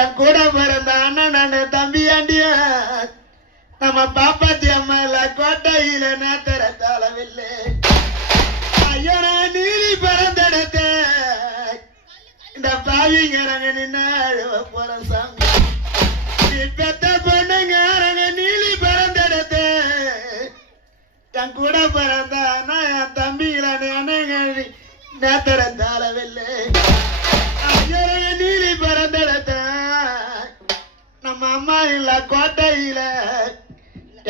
என் கூட பிறந்த அண்ணன் தம்பி ஆண்டிய நம்ம பாப்பாத்தி அம்மால கோட்டையில நேத்தர தாளவில்லை. ஐயோ நான் நீலி பிறந்தெடுத்த இந்த பாவிங்கிறங்க நின்று அழுவ போற சாமி. நீ பெத்த பொண்ணுங்க நீலி பிறந்தெடுத்த என் கூட பிறந்த அண்ணா என் தம்பிகள அண்ணங்க நேத்தர தாளவில்லை. ஐயோ நீலி பிறந்தெடுத்த நம்ம அம்மா இல்ல கோட்டையில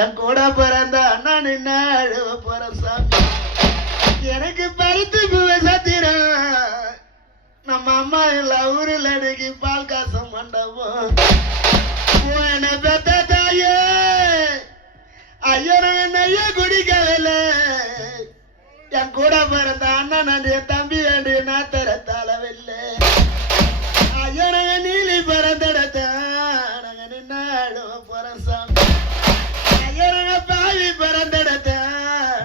என் கூட பிறந்த அண்ணா நின்று அழுவ போற சாமி. எனக்கு பருத்து சத்திரம் நம்ம அம்மா இல்ல ஊரில் அடிக்கி பால் காசம் மண்டபம். என்ன பெத்த தாயே ஐயோ நெய்ய குடிக்கல என் கூட பிறந்த அண்ணன் நன்றிய தம்பி வேண்டிய நாத்தர தாளவில்லை. ஐயோ நாங்க நீலி பிறந்தெடுத்த நாங்க நின்று அழுவ போற சாமி. ஐயோ நாங்க பாவி பிறந்தெடுத்த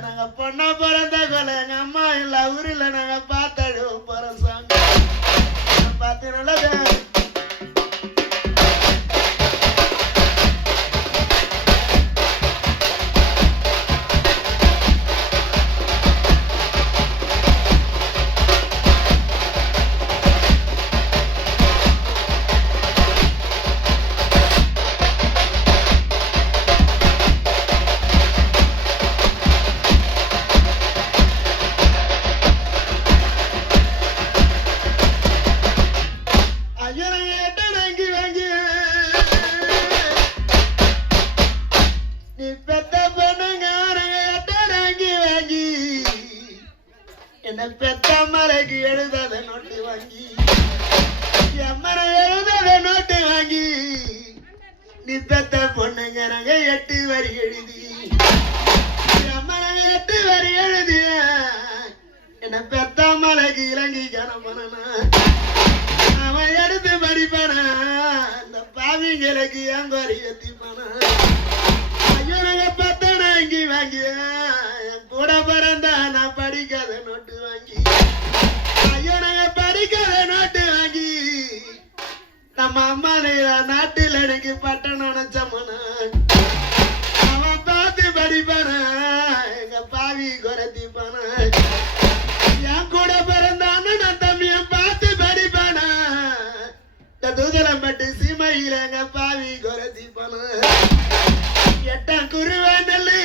நாங்க பொண்ணா பிறந்த கொலை எங்க அம்மா இல்ல ஊரில் நாங்க பார்த்து அழுவ போற சாமி. பார்த்து நல்லது என்ன பெத்த மலைக்கு எழுதாத நோட்டு வாங்கி எம்மனை எழுதாத நோட்டு வாங்கி நீ பெத்த பொண்ணுங்க நாங்க 8 வரி எழுதி எம்மனை 8 வரி எழுதி என்ன பெத்த மலைக்கு இலங்கை கணப்பனா அவன் எடுத்து படிப்பானா இந்த பாவிங்களுக்கு என் வரி எத்திப்பானா. ஐயோ நாங்க பத்தனா இங்கி வாங்கி என் கூட பிறந்தா நான் படிக்காத நோட்டு வாங்கி. ஐயோ நாங்க படிக்காத நோட்டு வாங்கி நம்ம அம்மா நாட்டில் எனக்கு பட்டணம் நினைச்சோம்னா அவன் பார்த்து படிப்பானா எங்க பாவி குறைத்திப்பானா. என் கூட பிறந்த அண்ணன் தம்பிய பார்த்து படிப்பானா இந்த தூதலம்பட்டு சீமையில எங்க பாவி குறைத்திப்பானா. 8 குருவா நெல்லு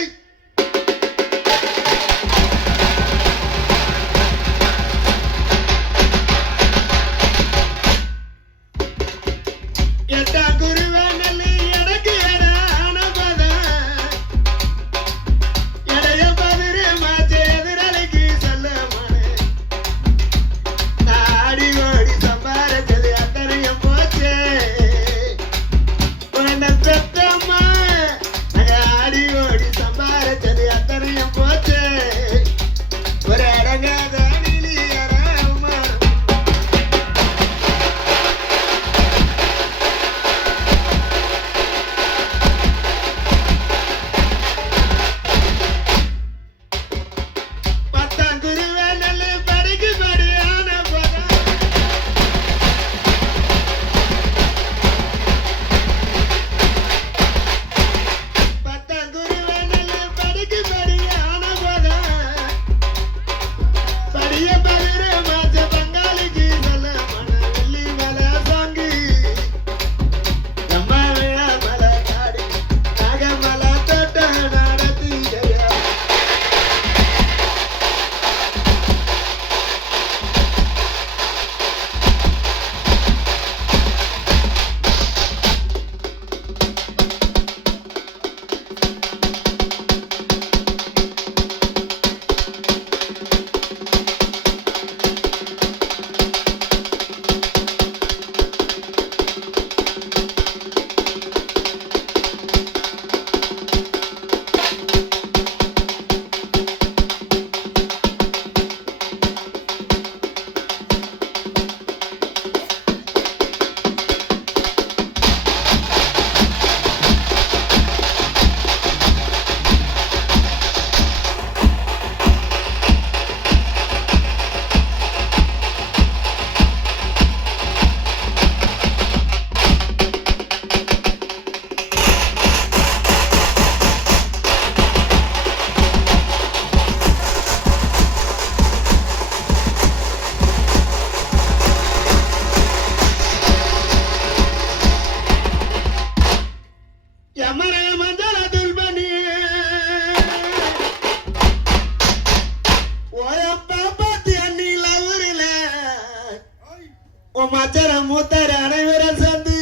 உன் மச்சர மூத்தர் அனைவரும் சேர்ந்து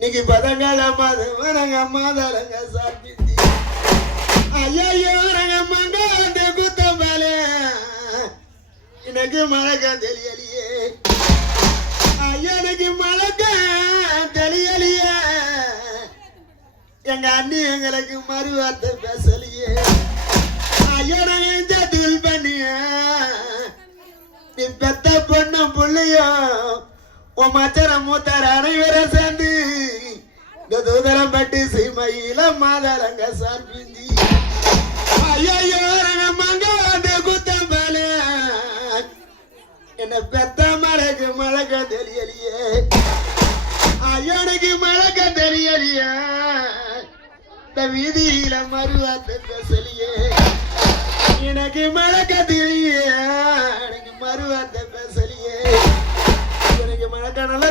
நீங்க பதங்கள மதவனங்க மாதரங்க சாப்பிட்டு ஐயோ ரங்கம்மாங்க வந்து குத்தம்பால எனக்கு மழக்க தெரியலையே ஐயா எனக்கு மழக்க தெரியலையே எங்க அண்ணி எங்களுக்கு மறுவார்த்தை பேசலையே ஐயா நாங்க தூள் பண்ணிய நீ பெத்த பொண்ணும் புள்ளையோ உன் மச்சர மூத்தார் அனைவரும் சேர்ந்து இந்த தூதரம் பட்டு சீமையில மாதரங்க சார்பிந்தி ஐயோ ரங்கம்மாங்க வந்து குத்தம்பால என்ன பெத்த மழைக்கு மழக்க தெரியலையே ஐயனுக்கு மழக்க தெரியலையே இந்த வீதியில மறுவார்த்தை பேசலையே எனக்கு மழக்க தெரிய எனக்கு மறுவார்த்தை பேசலையே எனக்கு மழக்க நல்லா